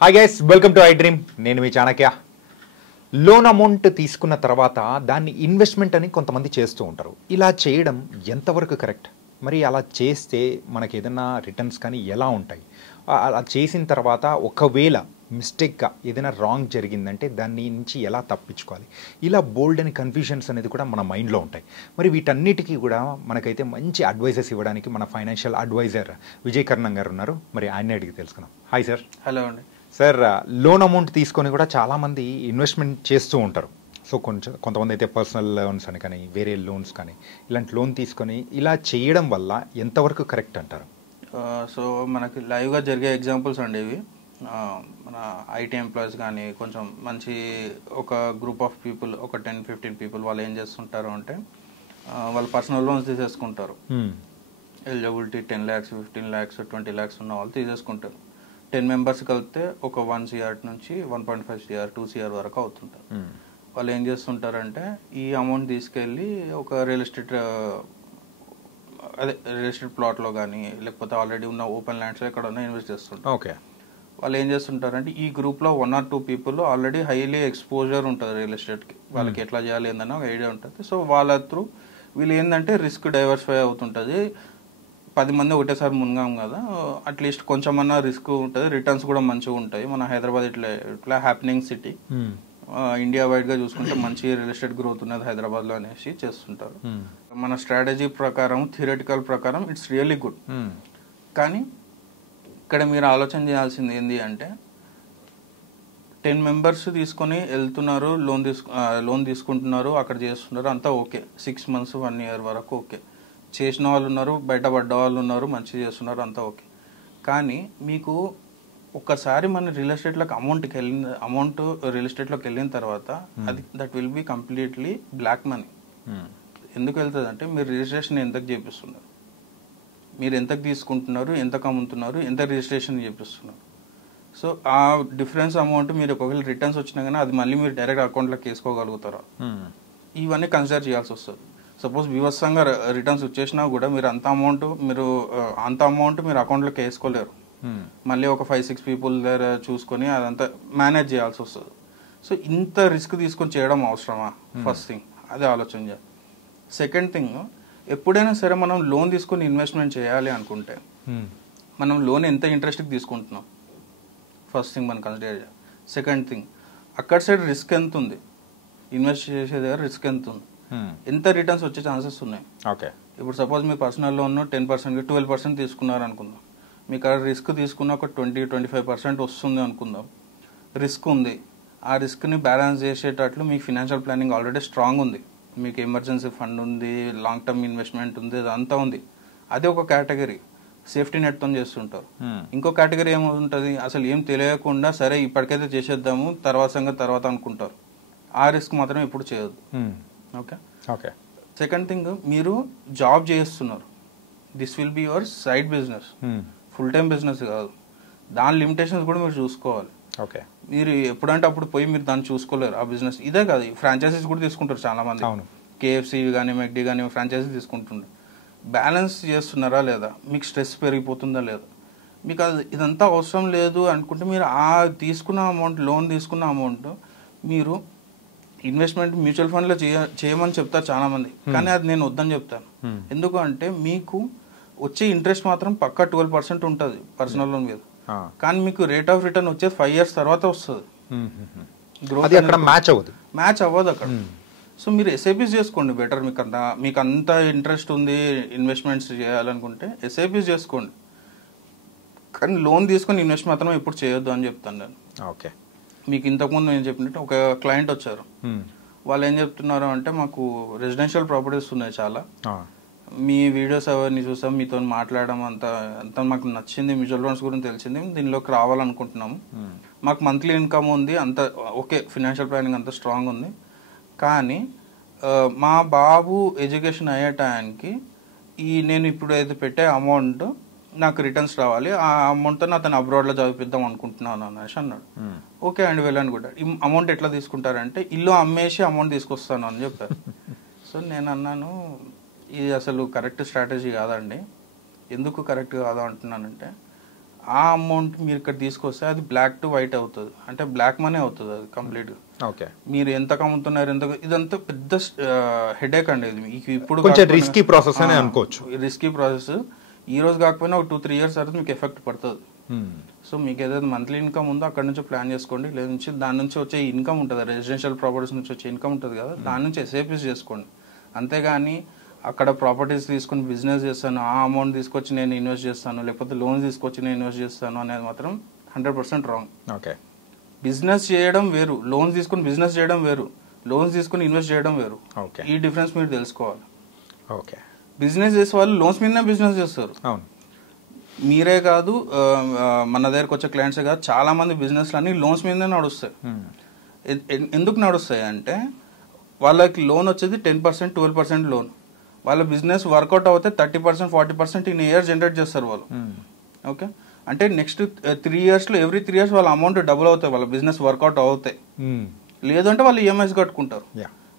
Hi guys, welcome to I dream. నేను మీ Chanakya. Loan amount తీసుకున్న తర్వాత దాన్ని ఇన్వెస్ట్మెంట్ అని కొంతమంది చేస్తూ ఉంటారు. ఇలా చేయడం ఎంతవరకు కరెక్ట్? మరి అలా చేస్తే మనకి ఏదైనా రిటర్న్స్ కానీ ఎలా ఉంటాయి? అలా చేసిన తర్వాత ఒకవేళ మిస్టేక్గా ఏదైనా రాంగ్ జరిగిందంటే దాన్ని నుంచి ఎలా తప్పించుకోవాలి? ఇలా బోల్డ్ అని కన్ఫ్యూషన్స్ అనేది కూడా మన మైండ్లో ఉంటాయి. మరి వీటన్నిటికీ కూడా మనకైతే మంచి అడ్వైజెస్ ఇవ్వడానికి మన ఫైనాన్షియల్ అడ్వైజర్ విజయ్ కర్ణం గారు ఉన్నారు. మరి ఆయన అడిగి తెలుసుకుందాం. Hi sir. హలో అండి. సార్, లోన్ అమౌంట్ తీసుకొని కూడా చాలామంది ఇన్వెస్ట్మెంట్ చేస్తూ ఉంటారు. సో కొంతమంది అయితే పర్సనల్ లోన్స్ అని కానీ వేరే లోన్స్ కానీ ఇలాంటి లోన్ తీసుకొని ఇలా చేయడం వల్ల ఎంతవరకు కరెక్ట్ అంటారు? సో మనకి లైవ్గా జరిగే ఎగ్జాంపుల్స్ అండి ఇవి. మన ఐటీ ఎంప్లాయీస్ కానీ కొంచెం మంచి ఒక గ్రూప్ ఆఫ్ పీపుల్, ఒక 10-15 పీపుల్ వాళ్ళు ఏం చేస్తుంటారు అంటే వాళ్ళు పర్సనల్ లోన్స్ తీసేసుకుంటారు. ఎలిజిబిలిటీ 10 lakhs, 15 lakhs, 20 lakhs ఉన్న వాళ్ళు తీసేసుకుంటారు. 10 members కలిపితే ఒక 1 crore నుంచి 1.5 crore, 2 crore వరకు అవుతుంటారు. వాళ్ళు ఏం చేస్తుంటారంటే ఈ అమౌంట్ తీసుకెళ్ళి ఒక రియల్ ఎస్టేట్ ప్లాట్లో కానీ లేకపోతే ఆల్రెడీ ఉన్న ఓపెన్ ల్యాండ్స్లో ఎక్కడన్నా ఇన్వెస్ట్ చేస్తుంటారు. ఓకే. వాళ్ళు ఏం చేస్తుంటారంటే ఈ గ్రూప్లో 1 or 2 people already highly exposure ఉంటుంది రియల్ ఎస్టేట్కి. వాళ్ళకి ఎట్లా చేయాలి ఏందన్న ఒక ఐడియా ఉంటుంది. సో వాళ్ళ త్రూ వీళ్ళు ఏంటంటే రిస్క్ డైవర్సిఫై అవుతుంటుంది. 10 మంది ఒకటేసారి మునిగాం కదా, అట్లీస్ట్ కొంచెమన్నా రిస్క్ ఉంటుంది, రిటర్న్స్ కూడా మంచిగా ఉంటాయి. మన హైదరాబాద్ ఇట్లా హ్యాపెనింగ్ సిటీ, ఇండియా వైడ్గా చూసుకుంటే మంచి రియల్ ఎస్టేట్ గ్రోత్ ఉన్నది హైదరాబాద్లో అనేసి చేస్తుంటారు. మన స్ట్రాటజీ ప్రకారం, థియరిటికల్ ప్రకారం ఇట్స్ రియల్లీ గుడ్. కానీ ఇక్కడ మీరు ఆలోచన చేయాల్సింది ఏంటి అంటే 10 members తీసుకొని వెళ్తున్నారు, లోన్ తీసుకుంటున్నారు, అక్కడ చేస్తున్నారు, అంతా ఓకే. 6 months, 1 year వరకు ఓకే. చేసిన వాళ్ళు ఉన్నారు, బయటపడ్డ వాళ్ళు ఉన్నారు, మంచిగా చేస్తున్నారు, అంతా ఓకే. కానీ మీకు ఒక్కసారి మన రియల్ ఎస్టేట్లోకి అమౌంట్ రియల్ ఎస్టేట్లోకి వెళ్ళిన తర్వాత అది that will be completely black money. ఎందుకు వెళ్తుంది అంటే మీరు రిజిస్ట్రేషన్ ఎంతకు చేపిస్తున్నారు, మీరు ఎంతకు తీసుకుంటున్నారు, ఎంతకు అమ్ముతున్నారు, ఎంత రిజిస్ట్రేషన్ చేపిస్తున్నారు. సో ఆ డిఫరెన్స్ అమౌంట్ మీరు ఒకవేళ రిటర్న్స్ వచ్చినా కానీ అది మళ్ళీ మీరు డైరెక్ట్ అకౌంట్లోకి వేసుకోగలుగుతారా? ఇవన్నీ కన్సిడర్ చేయాల్సి వస్తుంది. సపోజ్ వివత్సంగా రిటర్న్స్ వచ్చేసినా కూడా మీరు అంత అమౌంట్ మీరు అకౌంట్లోకి వేసుకోలేరు. మళ్ళీ ఒక 5-6 people దగ్గర చూసుకొని అదంతా మేనేజ్ చేయాల్సి వస్తుంది. సో ఇంత రిస్క్ తీసుకొని చేయడం అవసరమా? ఫస్ట్ థింగ్ అదే ఆలోచన చేయాలి. సెకండ్ థింగ్, ఎప్పుడైనా సరే మనం లోన్ తీసుకొని ఇన్వెస్ట్మెంట్ చేయాలి అనుకుంటే మనం లోన్ ఎంత ఇంట్రెస్ట్కి తీసుకుంటున్నాం ఫస్ట్ థింగ్ మనం కన్సిడర్ చేయాలి. సెకండ్ థింగ్, అక్కడ సైడ్ రిస్క్ ఎంత ఉంది, ఇన్వెస్ట్ చేసే దగ్గర రిస్క్ ఎంత ఉంది, ఎంత రిటర్న్స్ వచ్చే ఛాన్సెస్ ఉన్నాయి. ఓకే. ఇప్పుడు సపోజ్ మీ పర్సనల్ లోన్ 10%, 12% తీసుకున్నారు అనుకుందాం. మీకు ఆ రిస్క్ తీసుకున్న ఒక 20-25% వస్తుంది అనుకుందాం. రిస్క్ ఉంది. ఆ రిస్క్ని బ్యాలెన్స్ చేసేటట్లు మీకు ఫినాన్షియల్ ప్లానింగ్ ఆల్రెడీ స్ట్రాంగ్ ఉంది, మీకు ఎమర్జెన్సీ ఫండ్ ఉంది, లాంగ్ టర్మ్ ఇన్వెస్ట్మెంట్ ఉంది, అదంతా ఉంది. అదే ఒక కేటగిరీ సేఫ్టీ నెట్తో చేస్తుంటారు. ఇంకో కేటగిరీ ఏముంటుంది, అసలు ఏం తెలియకుండా సరే ఇప్పటికైతే చేసేద్దాము, తర్వాత అనుకుంటారు. ఆ రిస్క్ మాత్రం ఎప్పుడు చేయొద్దు. ఓకే. ఓకే. సెకండ్ థింగ్, మీరు జాబ్ చేస్తున్నారు, this will be your side business, full time business కాదు. దాని లిమిటేషన్స్ కూడా మీరు చూసుకోవాలి. ఓకే. మీరు ఎప్పుడంటే అప్పుడు పోయి మీరు దాన్ని చూసుకోలేరు ఆ బిజినెస్. ఇదే కాదు, ఫ్రాంచైజీస్ కూడా తీసుకుంటారు చాలా మంది. KFC కానీ మెక్డీ కానీ ఫ్రాంచైజీ తీసుకుంటుండ్రు. బ్యాలెన్స్ చేస్తున్నారా లేదా, మీకు స్ట్రెస్ పెరిగిపోతుందా లేదా, మీకు అది ఇదంతా అవసరం లేదు అనుకుంటే మీరు ఆ తీసుకున్న అమౌంట్, లోన్ తీసుకున్న అమౌంట్ మీరు ఇన్వెస్ట్మెంట్ మ్యూచువల్ ఫండ్లో చేయమని చెప్తారు చాలా మంది. కానీ అది నేను వద్దని చెప్తాను. ఎందుకు అంటే మీకు వచ్చే ఇంట్రెస్ట్ మాత్రం పక్కా 12% ఉంటుంది పర్సనల్ లోన్ మీద. కానీ మీకు రేట్ ఆఫ్ రిటర్న్ వచ్చేది 5 years తర్వాత వస్తుంది. మ్యాచ్ అవ్వదు అక్కడ. సో మీరు SIPs చేసుకోండి బెటర్. మీకు అంత ఇంట్రెస్ట్ ఉంది ఇన్వెస్ట్మెంట్స్ చేయాలనుకుంటే SIPs చేసుకోండి. కానీ లోన్ తీసుకొని ఇన్వెస్ట్ మాత్రం ఎప్పుడు చేయొద్దు అని చెప్తాను నేను. ఓకే. మీకు ఇంతకుముందు నేను చెప్పినట్టు ఒక క్లయింట్ వచ్చారు. వాళ్ళు ఏం చెప్తున్నారు అంటే మాకు రెసిడెన్షియల్ ప్రాపర్టీస్ ఉన్నాయి చాలా, మీ వీడియోస్ అవన్నీ చూసాం, మీతో మాట్లాడడం అంత మాకు నచ్చింది, మ్యూచువల్ ఫండ్స్ గురించి తెలిసింది, దీనిలోకి రావాలనుకుంటున్నాము, మాకు మంత్లీ ఇన్కమ్ ఉంది, అంత ఓకే, ఫినాన్షియల్ ప్లానింగ్ అంత స్ట్రాంగ్ ఉంది. కానీ మా బాబు ఎడ్యుకేషన్ అయ్యే టైంకి నేను ఇప్పుడు అయితే పెట్టే అమౌంట్ నాకు రిటర్న్స్ రావాలి, ఆ అమౌంట్తో అతను అబ్రాడ్లో చదివిద్దాం అనుకుంటున్నాను అనేసి అన్నాడు. ఓకే అండి, వెళ్ళండి కూడా. ఈ అమౌంట్ ఎట్లా తీసుకుంటారంటే ఇల్లు అమ్మేసి అమౌంట్ తీసుకొస్తాను అని చెప్పారు. సో నేను అన్నాను, ఇది అసలు కరెక్ట్ స్ట్రాటజీ కాదండి. ఎందుకు కరెక్ట్ కాదు అంటున్నానంటే ఆ అమౌంట్ మీరు ఇక్కడ తీసుకొస్తే అది బ్లాక్ టు వైట్ అవుతుంది, అంటే బ్లాక్ మనీ అవుతుంది అది కంప్లీట్గా. ఓకే, మీరు ఎంత కమ్ముతున్నారు ఎంత, ఇదంతా పెద్ద హెడేక్ అండి ఇది మీకు. ఇప్పుడు కొంచెం రిస్కీ ప్రాసెస్ అని అనుకోవచ్చు. Risky process. ఈ రోజు కాకపోయినా ఒక 2-3 years తర్వాత మీకు ఎఫెక్ట్ పడుతుంది. సో మీకు ఏదైతే మంత్లీ ఇన్కమ్ ఉందో అక్కడ నుంచి ప్లాన్ చేసుకోండి, లేదంటే దాని నుంచి వచ్చే ఇన్కమ్ ఉంటుంది, రెసిడెన్షియల్ ప్రాపర్టీస్ నుంచి వచ్చే ఇన్కమ్ ఉంటుంది కదా, దాని నుంచి ఎస్ఐపీస్ చేసుకోండి. అంతేగాని అక్కడ ప్రాపర్టీస్ తీసుకుని బిజినెస్ చేస్తాను, ఆ అమౌంట్ తీసుకొచ్చి నేను ఇన్వెస్ట్ చేస్తాను, లేకపోతే లోన్స్ తీసుకొచ్చి నేను ఇన్వెస్ట్ చేస్తాను అనేది మాత్రం 100% రాంగ్. ఓకే, బిజినెస్ చేయడం వేరు, లోన్స్ తీసుకుని బిజినెస్ చేయడం వేరు, లోన్స్ తీసుకుని ఇన్వెస్ట్ చేయడం వేరు. ఓకే, ఈ డిఫరెన్స్ మీరు తెలుసుకోవాలి. ఓకే, బిజినెస్ చేసే వాళ్ళు లోన్స్ మీదనే బిజినెస్ చేస్తారు. అవును, మీరే కాదు, మన దగ్గరకు వచ్చే క్లయింట్సే కాదు, చాలా మంది బిజినెస్లు అన్ని లోన్స్ మీదనే నడుస్తాయి. ఎందుకు నడుస్తాయి అంటే వాళ్ళకి లోన్ వచ్చేది 10%, 12% లోన్. వాళ్ళ బిజినెస్ వర్కౌట్ అవుతే 30%, 40% ఇన్ ఇయర్ జనరేట్ చేస్తారు వాళ్ళు. ఓకే, అంటే నెక్స్ట్ 3 yearsలో ఎవ్రీ 3 years వాళ్ళ అమౌంట్ డబుల్ అవుతాయి, వాళ్ళ బిజినెస్ వర్కౌట్ అవుతాయి. లేదంటే వాళ్ళు ఈఎంఐస్ కట్టుకుంటారు.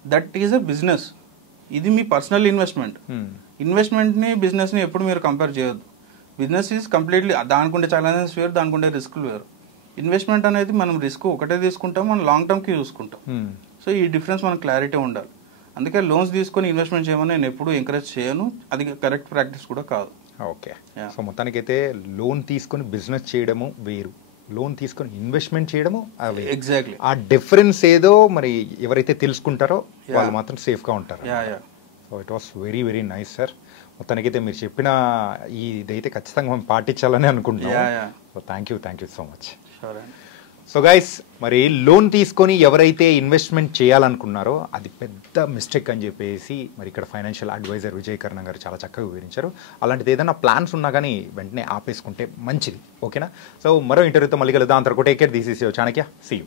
That is a business. ఇది మీ పర్సనల్ ఇన్వెస్ట్మెంట్. ఇన్వెస్ట్మెంట్ని బిజినెస్ని ఎప్పుడు మీరు కంపేర్ చేయొద్దు. బిజినెస్ ఈజ్ కంప్లీట్లీ దానికుండే ఛాలెంజెస్ వేరు, దానికుండే రిస్కులు వేరు. ఇన్వెస్ట్మెంట్ అనేది మనం రిస్క్ ఒకటే తీసుకుంటాం, మనం లాంగ్ టర్మ్కి చూసుకుంటాం. సో ఈ డిఫరెన్స్ మనకు క్లారిటీ ఉండాలి. అందుకే లోన్స్ తీసుకొని ఇన్వెస్ట్మెంట్ చేయమని నేను ఎప్పుడు ఎంకరేజ్ చేయను, అది కరెక్ట్ ప్రాక్టీస్ కూడా కాదు. ఓకే, సో మొత్తానికైతే లోన్ తీసుకొని బిజినెస్ చేయడము వేరు, లోన్ తీసుకొని ఇన్వెస్ట్మెంట్ చేయడము అవి ఎగ్జాక్ట్లీ. ఆ డిఫరెన్స్ ఏదో మరి ఎవరైతే తెలుసుకుంటారో వాళ్ళు మాత్రం సేఫ్గా ఉంటారు. So it was very very nice sir. మొత్తానికైతే మీరు చెప్పిన ఇదైతే ఖచ్చితంగా మనం పాటించాలని అనుకుంటున్నాం. So thank you so much. So guys, మరి లోన్ తీసుకొని ఎవరైతే ఇన్వెస్ట్మెంట్ చేయాలనుకున్నారో అది పెద్ద మిస్టేక్ అని చెప్పేసి మరి ఇక్కడ ఫైనాన్షియల్ అడ్వైజర్ విజయ్ కర్ణ గారు చాలా చక్కగా వివరించారు. అలాంటిది ఏదైనా ప్లాన్స్ ఉన్నా కానీ వెంటనే ఆపేసుకుంటే మంచిది. ఓకేనా? సో మరో ఇంటర్వ్యూతో మళ్ళీ కలుద్దాం. అంతవరకు take care. This is your Chanakya. See you.